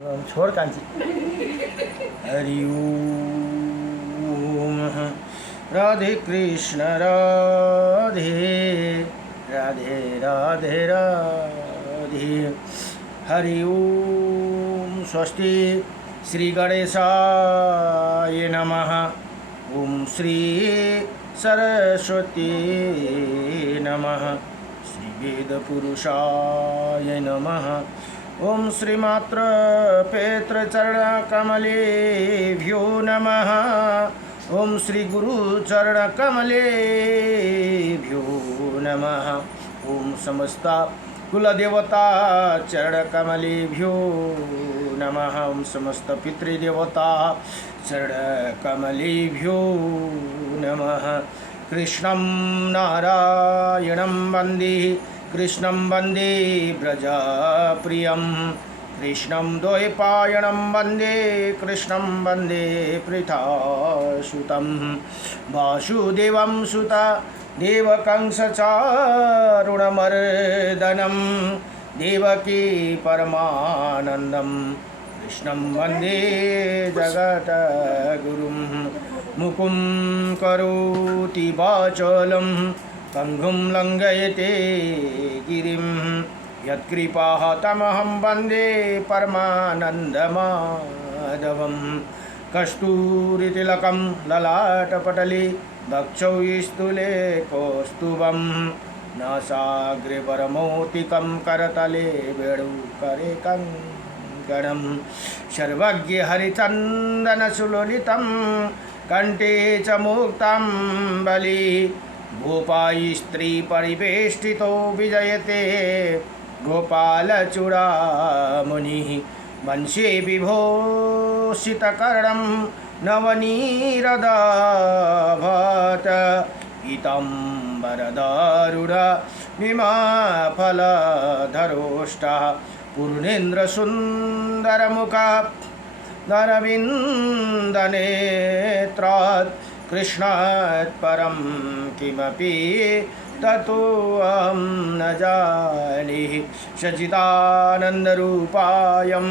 छोड़ कांची। हरि ओम। राधे कृष्ण राधे राधे राधे राधे। हरि ओम। स्वस्ति श्री गणेशाय नमः। ओम श्री सरस्वती नमः। श्री वेद पुरुषाय नमः। ओम श्रीमात्र पेत्र चरण कमलेभ्यो नमः। ओम श्री गुरु चरण कमलेभ्यो नमः। ओम समस्त कुलदेवता चरण कमलेभ्यो नमः। ओम समस्त पितृदेवता चरण कमलेभ्यो नमः। कृष्णं नारायणं वन्दे कृष्णं वन्दे व्रजप्रियं। कृष्णं द्वैपायनं वन्दे कृष्णं वन्दे पृथासुतं। वासुदेवं सुत देवकंसचारुणमर्दनं। देवकी परमानन्दं कृष्णं वन्दे जगद्गुरुं। मुकुं करोति वाचालं पंगुं लंघयते गिरिं। यत्कृपाः तमहं वन्दे परमानन्दमाधवं। कस्तूरितिलकं ललाटपटले वक्षौ स्थूले कौस्तुभं। नासाग्रे परमौक्तिकं करतले वेणुकरे कङ्कणं। सर्वज्ञ हरिचन्दनसुललितं कण्ठे च मुक्तं बलि। गोपाय स्त्री परिवेष्टितो विजयते गोपालचूडामणिः। वंशे विभूषितकर्णं नवनीरदाभट। पीताम्बरदारुढ विमाफलधरोष्ठः। पूर्णेन्द्रसुन्दरमुख नरविन्दनेत्रात्। कृष्णात् परं किमपि ततोऽहं न जाने। सच्चिदानन्दरूपायं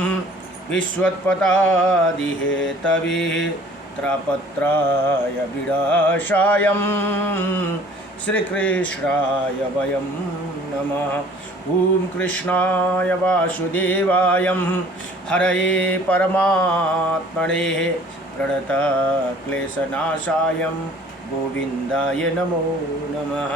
विश्वोत्पत्यादिहेतवे त्रयपत्राय विनाशायं श्रीकृष्णाय वयं नमः। ॐ कृष्णाय वासुदेवाय हरये परमात्मने प्रणतक्लेशनाशाय गोविन्दाय नमो नमः।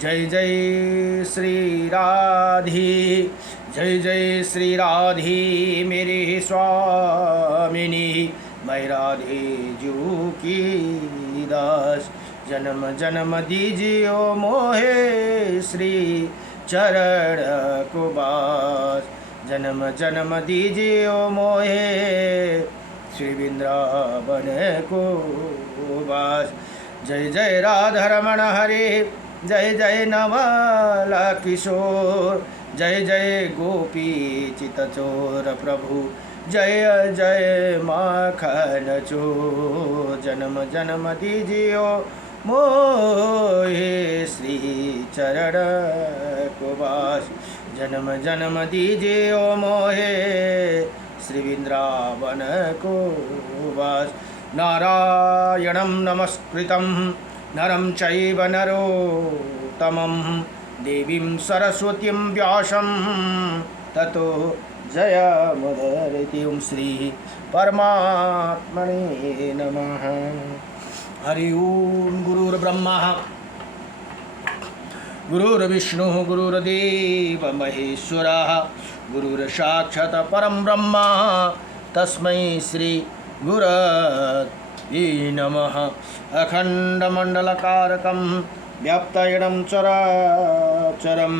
जय जय श्री राधे जय जय श्री राधे मेरे स्वामिनी। मैं राधे जू की दास। जन्म जन्म दीजिए मोहे श्री चरण को बास। जन्म जन्म दीजिए मोहे श्री वृंदावन को वास। जय जय राधा रमण हरे जय जय नवल किशोर। जय जय गोपी चितचोर प्रभु जय जय माखन चोर। जन्म जन्म दीजियो मोहे श्री चरण को वास। जन्म जन्म दीजियो मोहे श्री वृंदावन को वास। नारायणं नमस्कृतं नरं चैव नरोत्तमं। देवीं सरस्वतीं व्यासं ततो जयमुदीरयेत्। ओं श्री परमात्मने नमः। हरि ओं। गुरुर्ब्रह्मा गुरुर्विष्णुः गुरुर्देव महेश्वरः। गुरुर्साक्षात् परं ब्रह्म तस्मै श्री गुरवे नमः। अखण्डमण्डलकारकं व्याप्तयनं चराचरं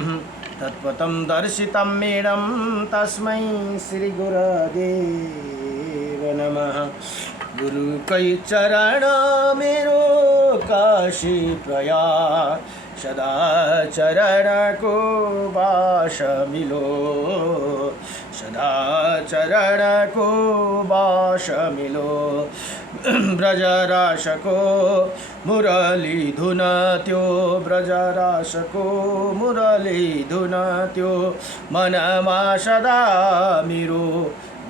तत्पथं दर्शितं मेनं तस्मै श्री गुरुदेव नमः। गुरु कै चरण मेरो काशी प्रयाग। सदा चरण को बास मिलो सदा चरण को बास मिलो। ब्रजरास को मुरली धुन त्यो ब्रजरास को मुरली धुन त्यो। मनमा सदा मेरो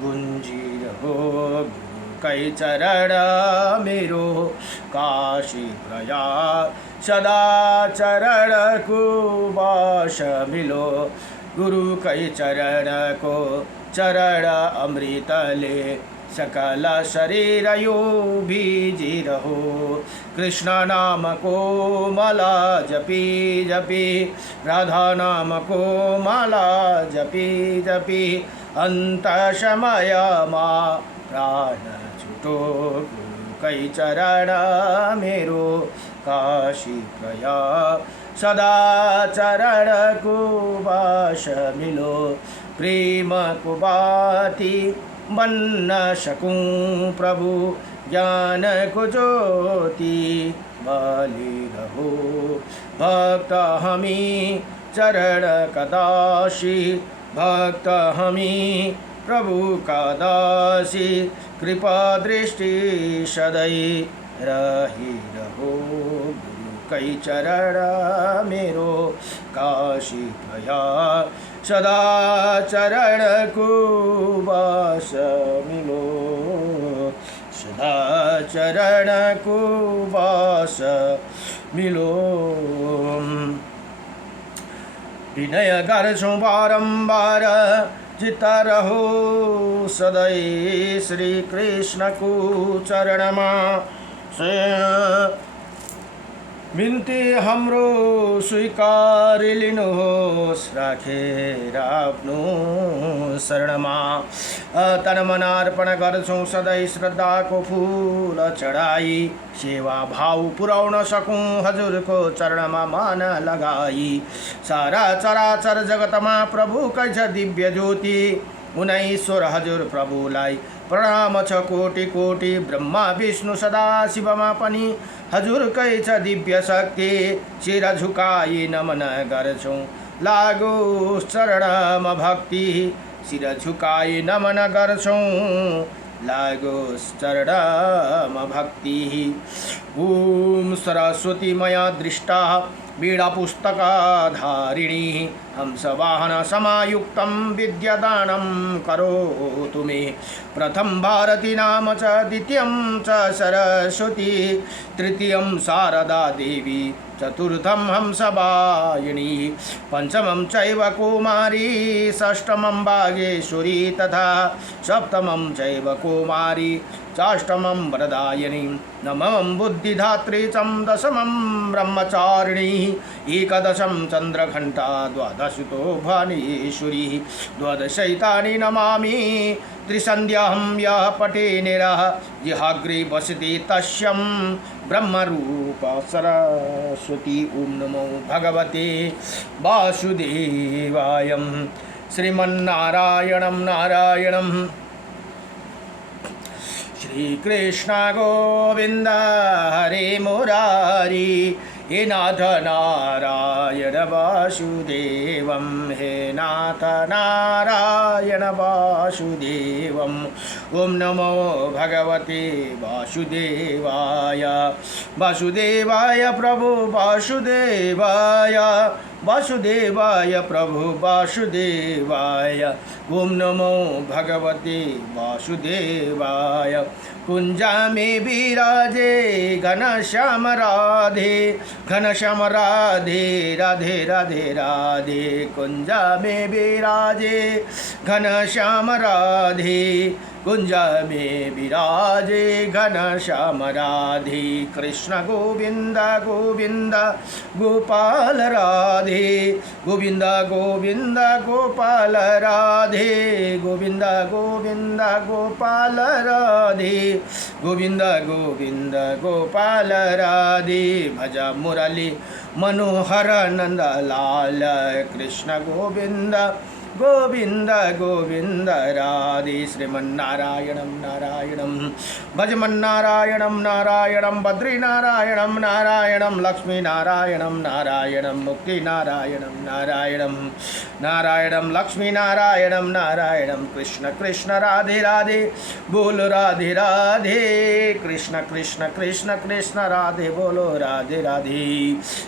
गुंजी रहो गुरु कई चरण मेरो काशी प्रयाग सदा चरण को वास मिलो गुरु कई चरण को चरण अमृत ले सकल शरीर यो बीजी रहो कृष्ण नाम को माला जपी जपी राधा नाम को माला जपी जपी अंत समय माँ प्राण छुटो गुरु कई चरण मेरो काशी प्रयाग सदा चरण को वास मिलो प्रेम को बाती बन न सकूं प्रभु ज्ञान को ज्योति बाली रहो भक्त हमी चरण कदाशी भक्त हमी प्रभु का दासी कृपा दृष्टि सदै रही रहो गुरु कई चरण मेरो काशी प्रयाग सदा चरण को वास मिलो सदा चरण को वास मिलो विनय गर्छौं बारंबार चित्ता रहो सदै श्री कृष्ण को चरणमा बिन्ती हाम्रो स्वीकार लिनुहोस् राखेर आफ्नो शरणमा तन मन अर्पण गर्छौं सधैँ श्रद्धाको फूल चढाई सेवा भाव पुर्याउन सकूं हजुरको चरणमा मन लगाई सारा चराचर जगतमा प्रभुकै छ दिव्य ज्योति उनैश्वर हजुर प्रभुलाई प्रणाम छ कोटि कोटि ब्रह्मा विष्णु सदा शिवमा पनि हजुरकै छ दिव्य शक्ति शिर झुकाई नमन गर्छौं लागोस् चरणमा भक्ति शिर झुकाई नमन गर्छौं लागोस् चरणमा भक्ति ओम सरस्वती मया दृष्टा वीणा पुस्तकाधारिणी हंसवाहन समायुक्तं विद्यादानं करोतु मे प्रथम भारती नाम च द्वितीयं च सरस्वती तृतीयं शारदा देवी चतुर्थं हंसवाहिनी पंचमं चैव कुमारी षष्ठमं वागेश्वरी तथा सप्तमं चैव कुमारी चाष्टमं वरदायिनी नवमं बुद्धिधात्री च दशमं ब्रह्मचारिणी एकदशं चंद्रघंटा द्वादशतो भुवनेश्वरी द्वादशैतानि नमामि त्रिसन्ध्याहं यः पठे निरः जिहाग्रे वसति तस्यं ब्रह्मरूप सरस्वती ओम नमो भगवते वासुदेवाय श्रीमन्नारायणं नारायणं श्री कृष्ण गोविंद हरे मुरारी हे नाथ नारायण वासुदेवं हे नाथ नारायण वासुदेवं ओम नमो भगवते वासुदेवाय वासुदेवाय प्रभु वासुदेवाय वासुदेवाय प्रभु वासुदेवाय ओम नमो भगवते वासुदेवाय कुंजा में विराजे घनश्याम राधे घनश्याम राधे राधे राधे राधे कुंजा में विराजे घनश्याम राधे कुंजा में विराजे घनश्याम राधे कृष्ण गोविंद गोविंद गोपाल राधे गोविंद गोविंद गोपाल राधे गोविंद गोविंद गोपाल राधे गोविंद गोविंद गोपाल राधे भज मुरली मनोहर नंद लाल कृष्ण गोविंद गोविंद गोविंद राधे श्रीमन्नारायणं नारायणं भजमन्नारायणं नारायणं बद्रीनारायणं नारायणं लक्ष्मीनारायणं नारायणं मुक्तिनारायणं नारायणं नारायणं लक्ष्मीनारायणं नारायणं कृष्ण कृष्ण राधे राधे बोलो राधे राधे कृष्ण कृष्ण कृष्ण कृष्ण राधे बोलो राधे राधे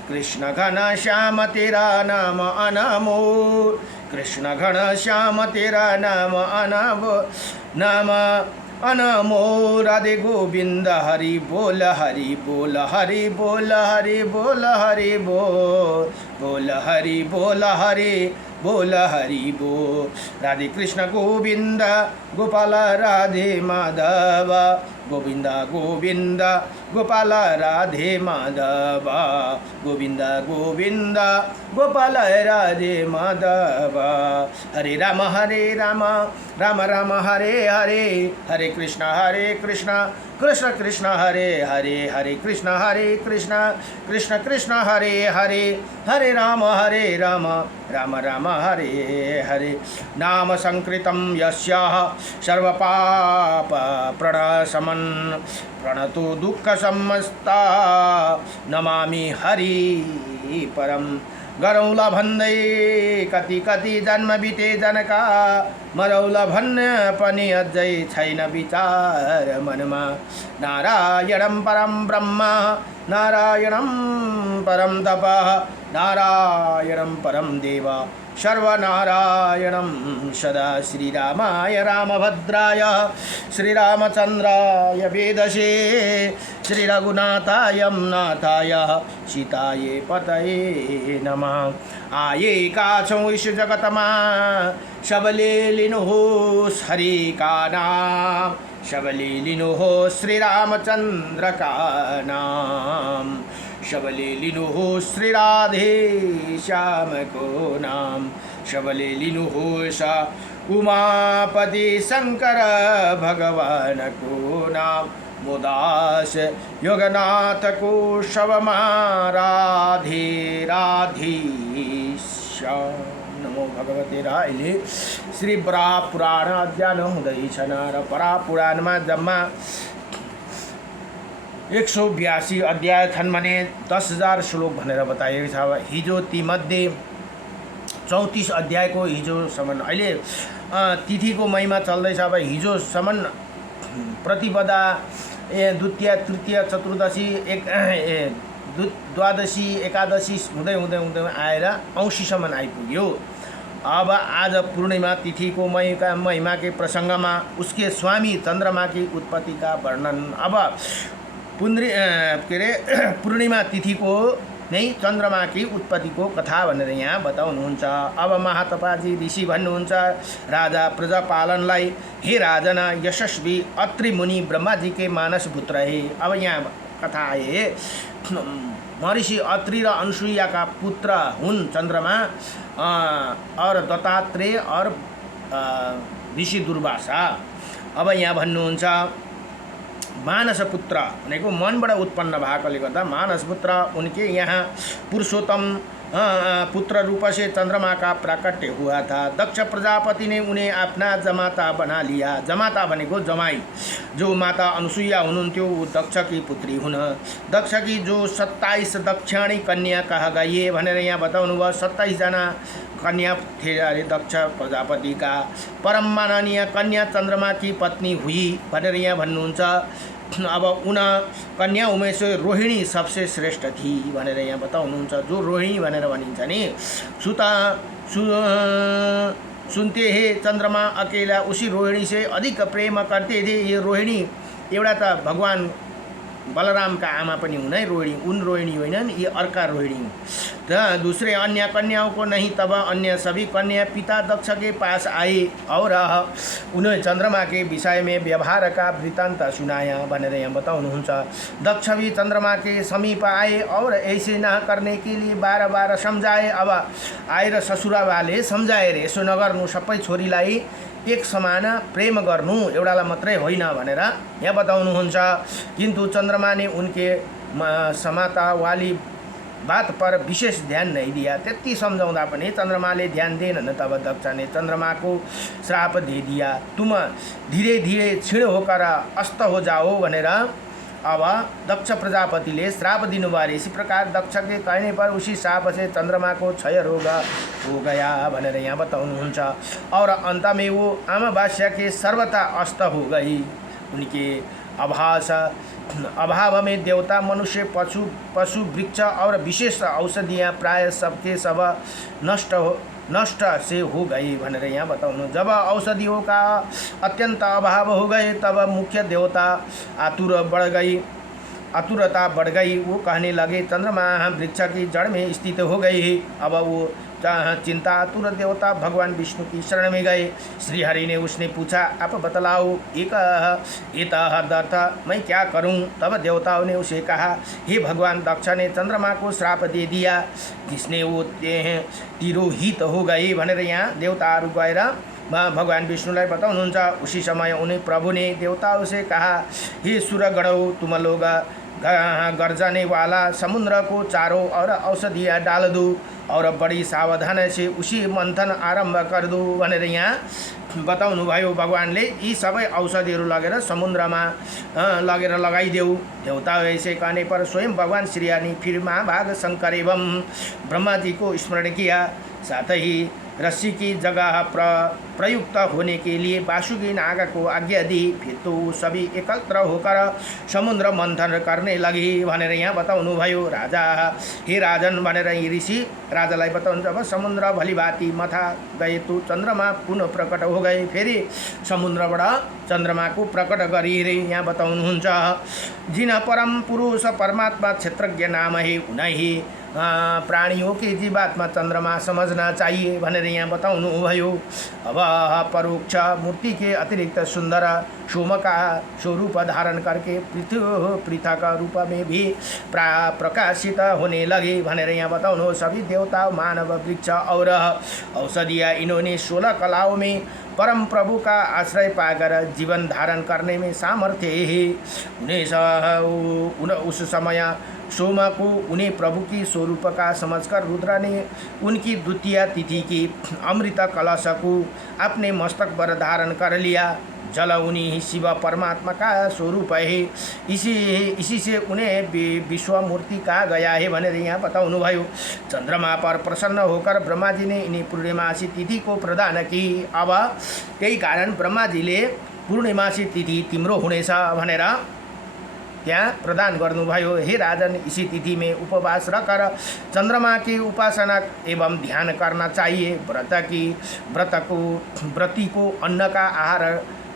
कृष्ण घन श्याम तेरा नाम अनमोल कृष्ण घन श्याम तेरा नाम अनमोल नाम अनमो राधे गोविंद हरि बोल हरि बोल हरि बोल हरि बोल हरि बोल बोल हरि बोल हरि बोल हरि बोल। राधे कृष्ण गोविंद गोपाल राधे माधव गोविंद गोविंद गोपाल राधे माधव गोविंद गोविंद गोपाल राधे माधव। हरे राम राम राम हरे हरे हरे कृष्ण कृष्ण कृष्ण हरे हरे हरे कृष्ण कृष्ण कृष्ण हरे हरे हरे राम राम राम हरे हरे। नाम संकृतं यस्याः सर्वपाप प्रणशमन् प्रणतो दुःख समस्ता नमामि हरि परम। गरौला भन्दै कति कति जन्म बिते जनका मरौला भन्ने पनि अझै छैन विचार मनमा। नारायणं परम ब्रह्म नारायणं परम तप नारायणं परम देव सर्वनारायणं सदा। श्रीरामाय रामभद्राय श्रीरामचन्द्राय वेदसे श्रीरघुनाथाय नाथाय सीताये पतये नमः। आये काछौं इस जगतमा सबले लिनुहोस् हरि का नाम सबले लिनुहोस् श्री रामचन्द्र का नाम सबले लिनुहोस् श्री राधे श्याम को नाम सबले लिनुहोस् उमापति शंकर भगवान को नाम मुदास योगनाथ को शवमा राधे राधे श्याम। नमो भगवते रायले। श्री वराह पुराण अध्ययन हुँदैछ र वराह पुराणमा जम्मा 182 अध्याय छन् भने 10,000 श्लोक भनेर बताइएको छ। हिजो तीमध्ये 34 अध्यायको हिजोसम्म अहिले तिथिको महिमा चल्दैछ। अब हिजोसम्म प्रतिपदा द्वितीय तृतीय चतुर्दशी द्वादशी एकादशी हुँदै हुँदै हुँदै आएर औँसीसम्म आइपुग्यो। अब आज पूर्णिमा तिथि को महिमा के प्रसंग में उसके स्वामी चंद्रमा की उत्पत्ति का वर्णन। अब के अरे पूर्णिमा तिथि को नहीं चंद्रमा की उत्पत्ति को कथा भनेर यहाँ बताउनुहुन्छ। अब महातपाजी ऋषि भन्नुहुन्छ राजा प्रजापालनलाई, हे राजन यशस्वी अत्रि मुनि ब्रह्मा जी के मानस पुत्र है। अब यहाँ कथा आए महर्षि अत्रि र अनुसुईया का पुत्र हुन् चंद्रमा और दत्तात्रेय और ऋषि दुर्वासा। अब यहाँ भन्नुहुन्छ मानस पुत्र भनेको मनबाट उत्पन्न भएकोले गर्दा मानस पुत्र उनके यहाँ पुरुषोत्तम पुत्र रूप से चंद्रमा का प्राकट्य हुआ था। दक्ष प्रजापति ने उन्हें अपना जमाता बना लिया। जमाता भनेको जमाई। जो माता अनुसुईया हुनुहुन्थ्यो वो दक्ष की पुत्री हुन्। दक्ष की जो 27 दक्षिणी कन्या कहा गई भनेर यहाँ बताउनु भयो। 27 जना कन्या थे अरे दक्ष प्रजापति का। परम माननीय कन्या चंद्रमा की पत्नी हुई भनेर यहाँ भन्नुहुन्छ। अब उन कन्याओं में से रोहिणी सबसे श्रेष्ठ थी भनेर यहाँ बताउनुहुन्छ। जो रोहिणी भनेर भनिन्छ नि सुनते हे चंद्रमा अकेला उसी रोहिणी से अधिक प्रेम करते थे। ये रोहिणी एउटा त भगवान बलराम का आमा पनि हुन् है रोहिणी, उन रोहिणी होइनन्, ये अर्का रोहिणी। दूसरे अन्य कन्याओं को नहीं। तब अन्य सभी कन्या पिता दक्ष के पास आए और उन्हें चंद्रमा के विषय में व्यवहार का वृत्तांत सुनाया भनेर यहाँ बताउनुहुन्छ। दक्ष भी चंद्रमा के समीप आए और ऐसे न करने के लिए बार बार समझाए। अब आएर ससुरा वाले समझाए रे यसो नगर्नु, सबै छोरीलाई एक समान प्रेम गर्नु, एउटालाई मात्रै होइन भनेर यहाँ बताउनुहुन्छ। किंतु चंद्रमा ने उनके समाता वाली बात पर विशेष ध्यान नहीं दिया। त्यति समझाउँदा पनि चंद्रमाले ध्यान दिएनन्। तब दक्ष ने चंद्रमा को श्राप दे दिया, तुम धीरे धीरे क्षीण होकर अस्त हो जाओ भनेर अब दक्ष प्रजापतिले श्राप दिनुभयो। इसी प्रकार दक्ष के कहने पर उसी श्राप से चंद्रमा को क्षय रोग हो गया भनेर यहाँ बताउनुहुन्छ। और अंत में वो अमावास्या के सर्वथा अस्त हो गई। उनके अभाव में देवता मनुष्य पशु वृक्ष और विशेष औषधियाँ प्राय सबके सब नष्ट नष्ट से हो गई भनेर यहाँ बताउनु। जब औषधियों का अत्यंत अभाव हो गए तब मुख्य देवता आतुरता बढ़ गई। वो कहने लगे चंद्रमा वृक्ष की जड़ में स्थित हो गई। अब वो चिंता आतुर देवता भगवान विष्णु की शरण में गए। श्री हरि ने उसने पूछा आप बतलाओ एक दर्थ मैं क्या करूं? तब देवताओं ने उसे कहा हे भगवान, दक्ष ने चंद्रमा को श्राप दे दिया जिसने वो तिरोहित हो गए भनेर यहाँ देवताहरू गएर भगवान विष्णुलाई बताउनुहुन्छ। उसी समय उन्हें प्रभु ने देवताओं से कहा हे सूरगणों, तुम लोग गरजने वाला समुद्र को चारों और औषधियाँ डाल दो और बड़ी सावधानी से उसी मंथन आरंभ कर दो भनेर यहाँ बताउनु भयो। भगवानले यी सबै औषधिहरू लगेर समुद्रमा लगेर लगाइदेऊ। देवता ऐसे कहने पर स्वयं भगवान श्री हरि फिर महाभाग शंकर एवं ब्रह्मा जी को स्मरण किया। साथ ही रस्सी की जगह प्रयुक्त होने के लिए वासुकी नाग को आज्ञा दी। फिर तो सभी एकत्र होकर समुद्र मंथन करने लगी भनेर यहाँ बताउनु भयो। राजा हे राजन भनेर ऋषि राजालाई बताउनु। जब समुद्र भलीभाँति मथा गए तो चंद्रमा पुनः प्रकट हो गए। फेरि समुद्रबाट चंद्रमा को प्रकट गरी यहाँ बताउनुहुन्छ। जिन परम पुरुष परमात्मा क्षेत्रज्ञ नाम है उन्हीं प्राणियों के जीवात्मा चंद्रमा समझना चाहिए भनेर यहाँ बताउनु भयो। अब परोक्ष मूर्ति के अतिरिक्त सुंदर सोम का स्वरूप धारण करके पृथक रूप में भी प्रकाशित होने लगे भनेर यहाँ बताउनु। सभी देवता, मानव, वृक्ष और औषधियाँ इन्होंने 16 कलाओं में परम प्रभु का आश्रय पाकर जीवन धारण करने में सामर्थ्य है। उन्हें उस समय सोम को उन्हें प्रभु की स्वरूप का समझकर रुद्र ने उनकी द्वितीय तिथि की अमृत कलश को अपने मस्तक पर धारण कर लिया। जल उन्हीं शिव परमात्मा का स्वरूप है। इसी से उन्हें विश्व मूर्ति कहा गया है भनेर यहाँ बताउनु भयो। चंद्रमा पर प्रसन्न होकर ब्रह्मा जी ने इन्हें पूर्णिमासी तिथि को प्रदान की। अब त्यही कारण ब्रह्मा जी ले पूर्णिमासी तिथि तिम्रो हुनेछ भनेर त्यहाँ प्रदान गर्नुभयो। हे राजन, इसी तिथि में उपवास रखकर चंद्रमा की उपासना एवं ध्यान करना चाहिए। व्रती को अन्न का आहार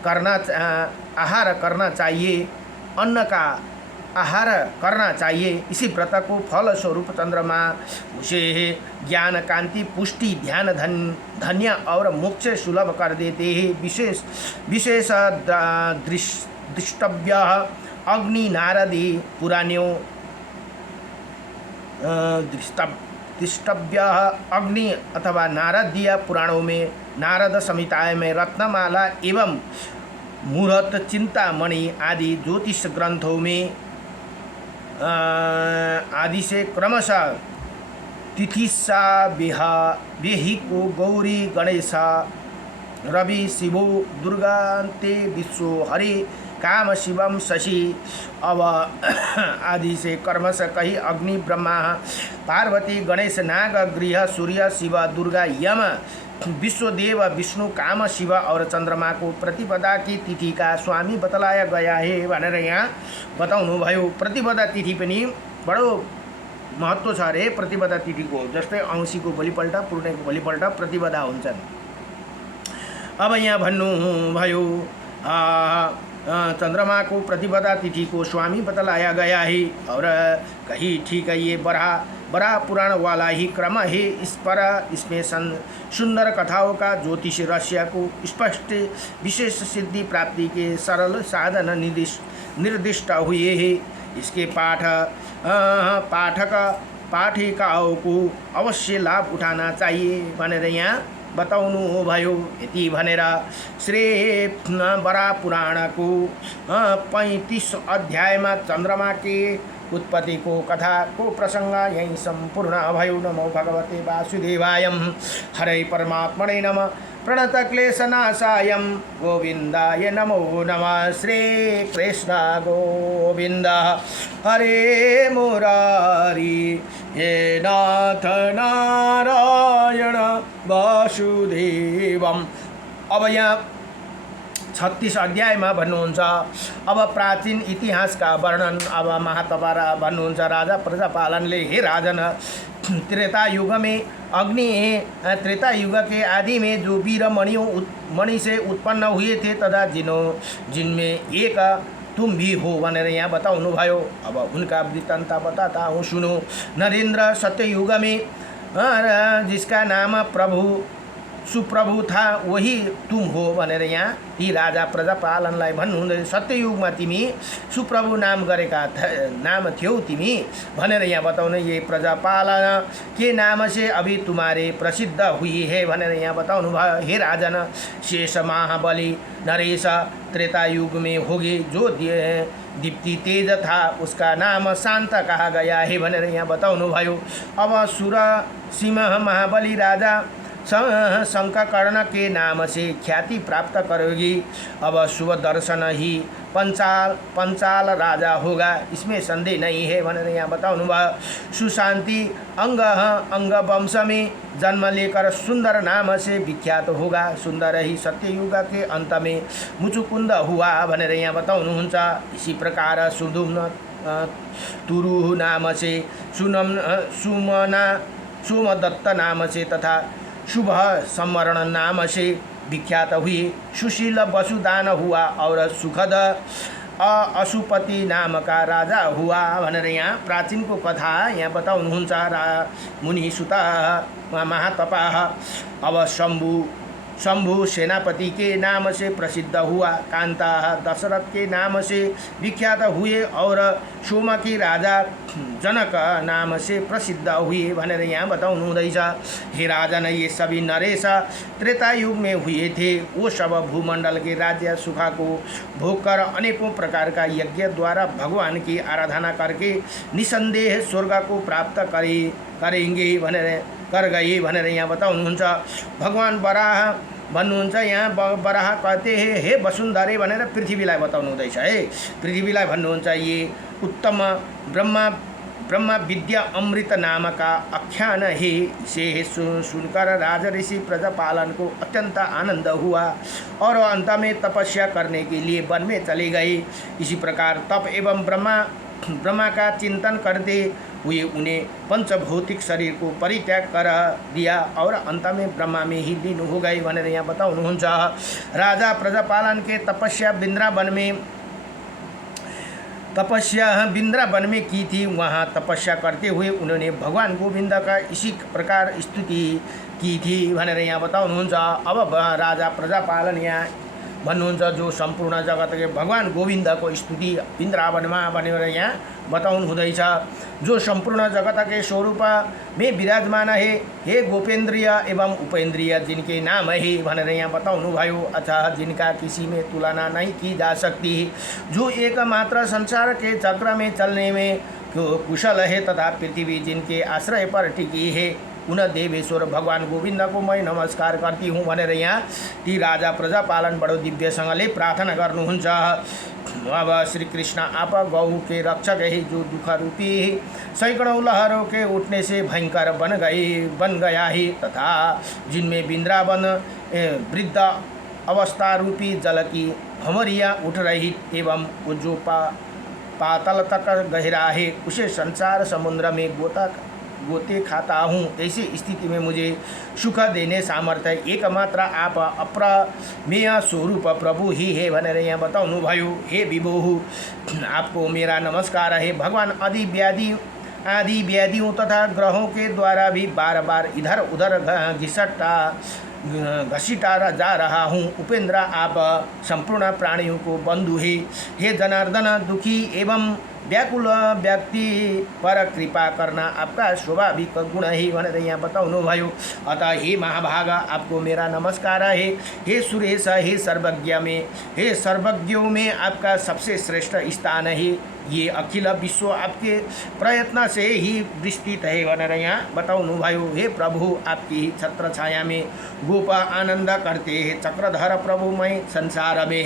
करना चाहिए, अन्न का आहार करना चाहिए। इसी व्रत को फल स्वरूप चंद्रमा उसे ज्ञान, कांति, पुष्टि, ध्यान, धन्य और मोक्ष सुलभ कर देते हैं। विशेष दृष्टव्य अग्नि नारदी पुराणों दृष्टव्य अग्नि अथवा नारदीय पुराणों में, नारद संहिता में, रत्नमाला एवं मुहूर्त चिंतामणि आदि ज्योतिष ग्रंथों में आदि से क्रमशः तिथिसा बेही को गौरी, गणेशा, रवि, शिवो, दुर्गान्ते, विश्व हरि, काम, शिवम, शशि अब आदि से कर्मश कही अग्नि, ब्रह्मा, पार्वती, गणेश, नाग, गृह, सूर्य, शिव, दुर्गा, यम, विश्वदेव, विष्णु, काम, शिव और चंद्रमा को प्रतिपदा की तिथि का स्वामी बतलाया गया है भनेर यहाँ बताउनु भयो। प्रतिपदा तिथि पनि बडो महत्त्व छ अरे प्रतिपदा तिथिको। जस्तै औँसीको भोलिपल्ट, पूर्णेको भोलिपल्ट प्रतिपदा हुन्छन्। अब यहाँ भन्नुभयो चंद्रमा को प्रतिपदा तिथि को स्वामी बतलाया गया है और कहीं ठीक है। ये बड़ा पुराण वाला ही क्रम है। इसमें सुंदर कथाओं का ज्योतिष रहस्य को स्पष्ट विशेष सिद्धि प्राप्ति के सरल साधन निर्दिष्ट हुए हैं। इसके पाठिकाओं को अवश्य लाभ उठाना चाहिए भनेर यहाँ बताउनु भयो। यति भनेर श्री बरा पुराण को 35 अध्याय में चंद्रमा के उत्पत्ति को कथा को प्रसंग यहीं संपूर्ण भयो। नमो भगवते वासुदेवाय, हरे परमात्मने नमः। प्रणत क्लेशनाशाय गोविंदाय नमो नमः। श्री कृष्ण गोविंद हरे मुरारी, हे नाथ नारायण वासुदेवम। अब यहाँ 36 अध्यायमा भन्नुहुन्छ। अब प्राचीन इतिहासका वर्णन। अब महातपा भन्नुहुन्छ राजा प्रजापालनले, हे राजन, त्रेता युग में अग्नि त्रेता युग के आदि में जो वीर मणि से उत्पन्न हुए थे तथा जिनमें एक तुम भी हो भनेर यहाँ बताउनु भयो। अब उनका वृत्तान्त बताता हूँ, सुनो। नरेंद्र सत्ययुग में जिसका नाम सुप्रभु था वही तुम हो भनेर यहाँ ती राजा प्रजापालनलाई भन्नुहुँदैछ। सत्ययुगमा तिमी सुप्रभु नाम गरेका नाम थियौ तिमी भनेर यहाँ बताउनु। ये प्रजापालन के नाम से अभी तुम्हारे प्रसिद्ध हुई है भनेर यहाँ बताउनु भयो। हे राजन, शेष महाबली नरेश त्रेता युग में होगे, जो दीप्ति तेज था उसका नाम शांत कहा गया है भनेर यहाँ बताउनु भयो। अब सुर सिंह महाबली राजा शंखकर्ण के नाम से ख्याति प्राप्त करोगी। अब शुभ दर्शन ही पंचाल राजा होगा, इसमें संदेह नहीं है भनेर यहाँ बताउनु भयो। सुशांति अंग वंश में जन्म लेकर सुंदर नाम से विख्यात होगा। सुंदर ही सत्ययुग के अंत में मुचुकुंद हुआ भनेर यहाँ बताउनुहुन्छ। इसी प्रकार सुधुम्न तुरु नाम से सोमदत्त नाम से तथा शुभ सम्मरण नाम से विख्यात हुई। सुशील वसुदान हुआ और सुखद अशुपति नाम का राजा हुआ भनेर यहाँ प्राचीनको कथा यहाँ बताउनुहुन्छ। मुनि सुत महातपा अब शंभु सेनापति के नाम से प्रसिद्ध हुआ। कांता दशरथ के नाम से विख्यात हुए और सोम की राजा जनक नाम से प्रसिद्ध हुए भनेर यहाँ बताउनु हुँदैछ। हे राजन, ये सभी नरेश त्रेता युग में हुए थे। वो सब भूमंडल के राज्य सुखा को भोग कर अनेकों प्रकार का यज्ञ द्वारा भगवान की आराधना करके निसंदेह स्वर्ग को प्राप्त करेंगे भनेर कर गए भनेर यहाँ बताउनुहुन्छ। भगवान बराह भन्नुहुन्छ। यहाँ बराह कहते हैं हे वसुन्धरे भनेर पृथ्वीलाई बताउनु हुँदैछ है। पृथ्वीलाई भन्नुहुन्छ, ये उत्तम ब्रह्मा विद्या अमृत नाम का आख्यान है। इसे सुनकर राज ऋषि प्रजापालन को अत्यंत आनंद हुआ और अंत में तपस्या करने के लिए वन में चले गए। इसी प्रकार तप एवं ब्रह्मा का चिंतन करते हुए उन्हें पंचभौतिक शरीर को परित्याग कर दिया और अंत में ब्रह्मा में ही लीन हो गए भनेर यहाँ बताउनुहुन्छ। राजा प्रजापालन के तपस्या वृंदावन में की थी। वहाँ तपस्या करते हुए उन्होंने भगवान गोविंद का इसी प्रकार स्तुति की थी भनेर यहाँ बताउनुहुन्छ। अब राजा प्रजापालन यहाँ भन्नुहुन्छ, जो संपूर्ण जगत के भगवान गोविंद को स्तुति वृंदावनमा भनेर यहाँ बताउनु हुँदैछ। जो संपूर्ण जगत के स्वरूप में विराजमान है, हे गोपेन्द्रिय एवं उपेन्द्रिय जिनके नाम है भनेर यहाँ बताउनु भयो। अतः जिनका किसी में तुलना नहीं की जा सकती, जो एकमात्र संसार के चक्र में चलने में कुशल है तथा पृथ्वी जिनके आश्रय पर टिकी है, उन देवेश्वर भगवान गोविंद को मैं नमस्कार करती हूँ भनेर यहाँ ती राजा प्रजापालन बडो दिव्यसँगले प्रार्थना गर्नुहुन्छ। अब श्री कृष्ण आप गौ के रक्षक है, जो दुख रूपी सैकड़ों लहरों के उठने से भयंकर बन गया है तथा जिनमें वृंदावन वृद्ध अवस्था रूपी जल की भंवरियाँ उठ रही एवं वो जो पातल तक गहरा है उसे संसार समुद्र में गोते खाता हूँ। ऐसी स्थिति में मुझे सुख देने सामर्थ्य एकमात्र आप अप्रमेय स्वरूप प्रभु ही है भनेर यहाँ बताउनु भयो। हे विभो, आपको मेरा नमस्कार है। भगवान आदि व्याधियों तथा ग्रहों के द्वारा भी बार बार इधर उधर घसीटा जा रहा हूँ। उपेंद्र, आप संपूर्ण प्राणियों को बंधु है। हे जनार्दन, दुखी एवं व्याकुल व्यक्ति पर कृपा करना आपका स्वाभाविक गुण है भनेर यहाँ बताउनु भयो। अतः हे महाभाग, आपको मेरा नमस्कार है। हे सुरेश, हे सर्वज्ञों में आपका सबसे श्रेष्ठ स्थान है। ये अखिल विश्व आपके प्रयत्न से ही विस्तृत है भनेर यहाँ बताउनु भयो। हे प्रभु, आपकी छत्र छाया में गोप आनंद करते हैं। चक्रधर प्रभु मैं संसार में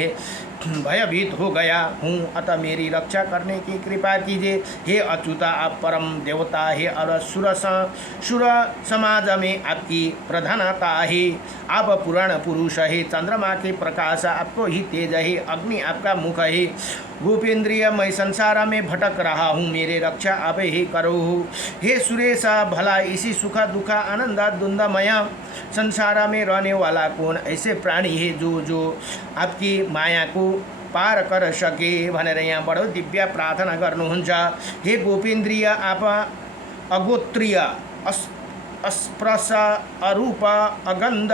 भयभीत हो गया हूँ, अतः मेरी रक्षा करने की कृपा कीजिए। हे अच्युता, आप परम देवता है और सुर समाज में आपकी प्रधानता है। आप पुराण पुरुष है, चंद्रमा के प्रकाश आपको ही तेज है, अग्नि आपका मुख है। गोपेंद्रिय, मैं संसार में भटक रहा हूँ, मेरे रक्षा आप ही करो। हे सुरेश, भला इसी सुख दुख आनंद द्वंद्वमय संसार में रहने वाला कौन ऐसे प्राणी है जो आपकी माया को पार कर सके भनेर यहाँ बडो दिव्य प्रार्थना गर्नुहुन्छ। हे गोपेन्द्रिय, आप अगोत्रीय, अस्पृश, अरूप, अगन्ध,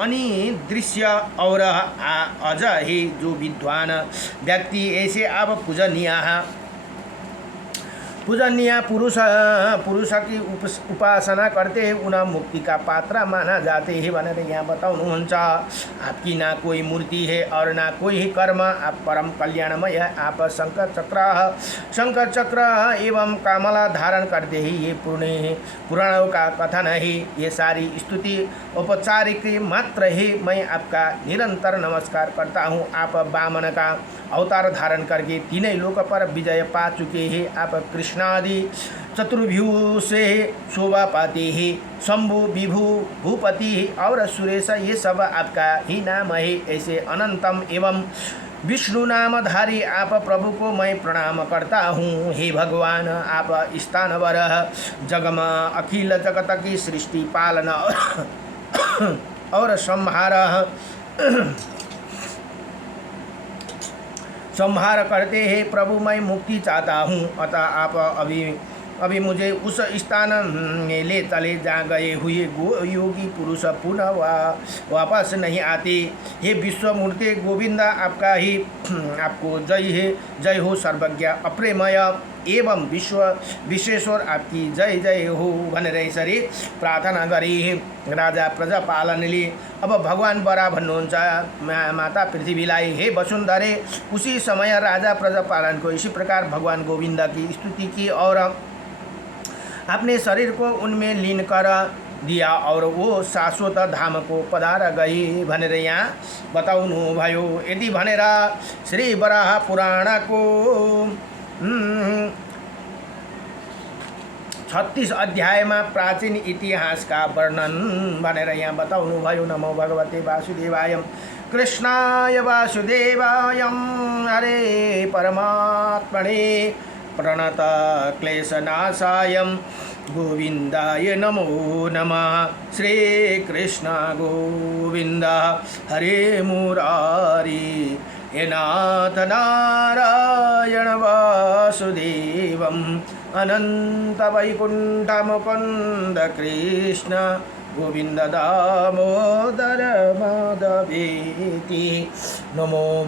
अनिदृश्य और अज है जो विद्वान व्यक्ति ऐसे आप पूजनीय पुरुष की उपासना करते हैं, उन्हें मुक्ति का पात्र माना जाते हैं भनेर यहाँ बताउनुहुन्छ। आपकी ना कोई मूर्ति है और ना कोई ही कर्म, आप परम कल्याणमय है। आप शंकर चक्र एवं कामला धारण करते हैं, ये पुराणों का कथन है। ये सारी स्तुति औपचारिक मात्र है। मैं आपका निरंतर नमस्कार करता हूँ। आप वामन का अवतार धारण करके तीनों लोक पर विजय पा चुके हैं। आप कृष्णादि चतुर्भ्यू से शोभा पाते हैं। शंभु, विभु, भूपति और सुरेश, ये सब आपका ही नाम है। ऐसे अनंतम एवं विष्णु नामधारी आप प्रभु को मैं प्रणाम करता हूँ। हे भगवान, आप स्थानवर जगम अखिल जगत की सृष्टि पालन और संहार करते हैं। प्रभु, मैं मुक्ति चाहता हूँ, अतः आप अभी मुझे उस स्थान में ले चले जहाँ गए हुए योगी पुरुष पुनः वापस नहीं आते। हे विश्वमूर्ति गोविंद, आपका ही आपको जय है। जय हो सर्वज्ञ अप्रेमय एवं विश्व विश्वेश्वर, आपकी जय जय हो भनेर यसरी प्रार्थना गरी राजा प्रजापालनले अब भगवान बरा भन्नुहुन्छ माता पृथ्वीलाई। हे वसुन्धरे, उसी समय राजा प्रजापालन को इसी प्रकार भगवान गोविंद की स्तुति की और अपने शरीर को उनमें लीन कर दिया और वो शाश्वत धाम को पधार गई भनेर यहाँ बताउनु भयो। यदि भनेर श्री वराह पुराण को 36 अध्यायमा प्राचीन इतिहास का वर्णन भनेर यहाँ बताउनु भयो। नमो भगवते वासुदेवाय, कृष्णाय वासुदेवाय, हरे परमात्मने प्रणत क्लेशनाशाय गोविंदाय नमो नमः। श्री कृष्ण गोविंद हरे मुरारी, हे नाथ नारायण वासुदेवम अनंत वैकुंठ मुकुंद कृष्ण गोविंद दामोदर माधवेति। नमो